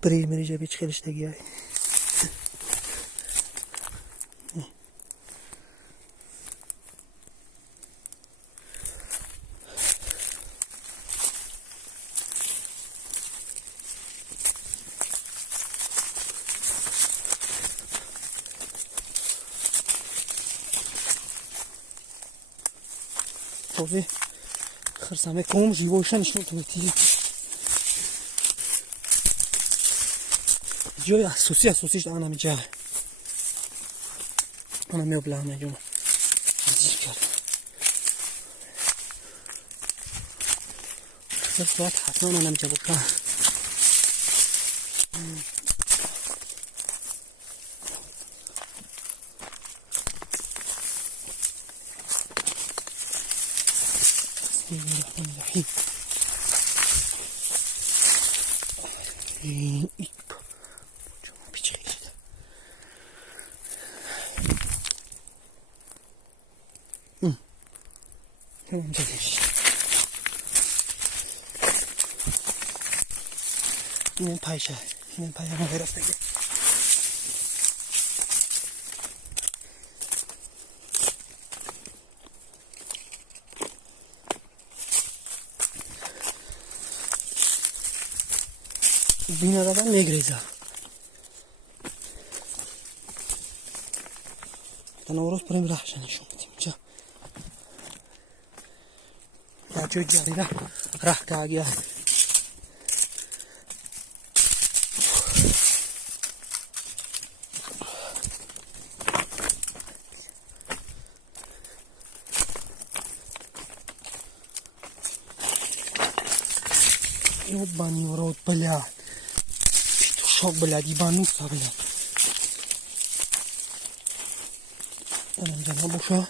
برای جبی خیلیش دیگه توزی خرسامه کوم جیبوشن نشون تمتی جای اساسیش دارم اینجا انا میبلام نجوم بس وقت حتما انا نمیشه بکنم بسم الله الرحمن الرحیم اونجا دیش اینم پایشه اینم پایه ما برفت بگه بینا دادن میگریزه تنورات بریم رحشن نشون بدیم اینجا یا جای جدیده رح که آگیه يوباني ورود بلاد بيتو شوق بلاد يبانوسا بلاد انا مجنبو شو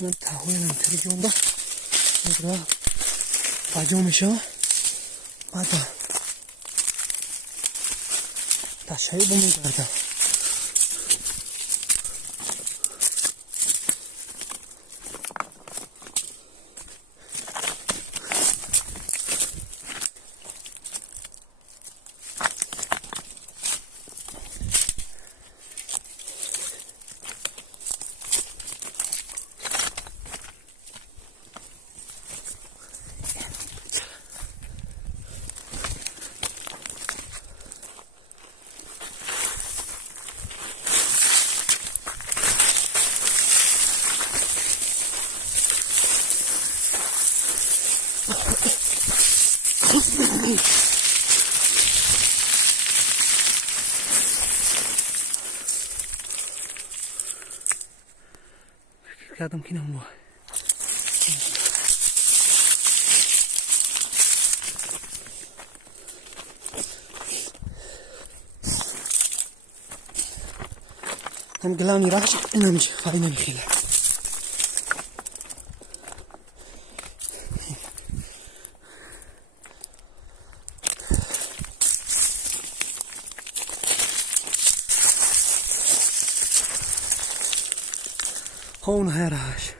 من تهویلم تلویزیون ده نگراه باجو میشه بعد تشایی بمیگردم کردم که نمو هم گلانی راش نمیشه خالی نمیخیله هون هراش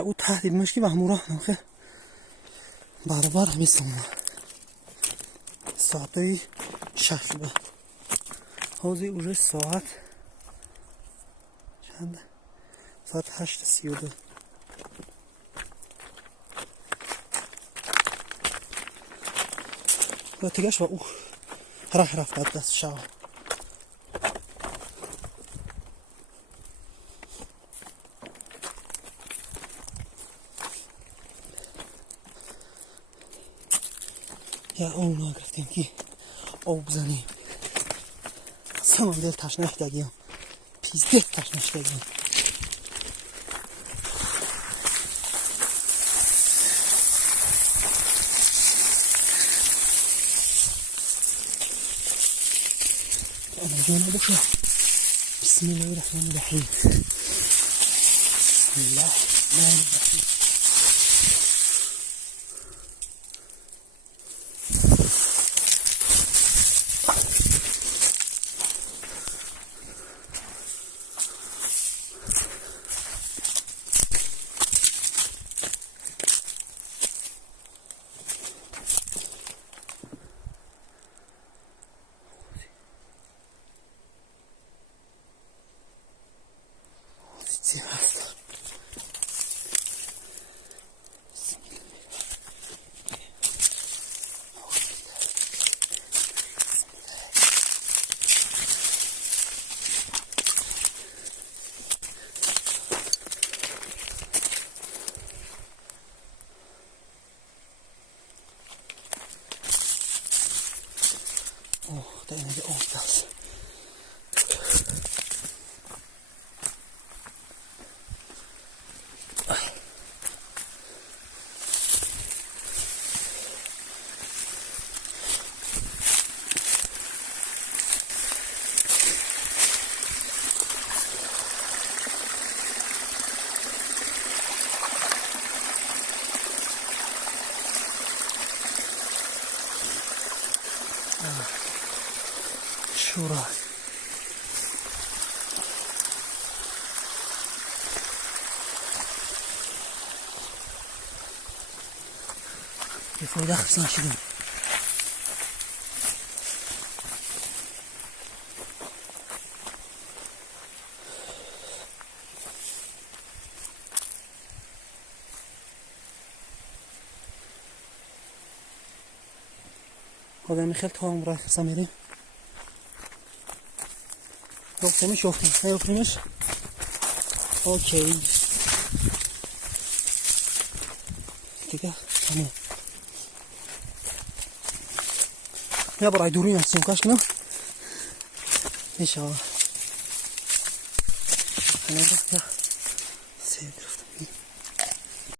او تهدید مشکی و همون راه نخه برابر همیستم ساعتای شخص به حوزی اوجه ساعت چند ساعت 8:32 رو تگش و او راه رفت دست شاو یا اون نگرفتیم که آب بزنیم اصلا من دل تشنه شدگیم پیزده تشنه شدگیم انا جونا بكرة بسم الله الرحمن الرحيم بسم الله الرحمن الرحيم ده اینه آب دست شورای یه فایده خفصان شدیم خدا خیلی تا هم راه خفصان میریم گفتمش شفتیم نیفتیمش اوکی دیگه تمام یا برای دوری هستیم کاش کنم ایشا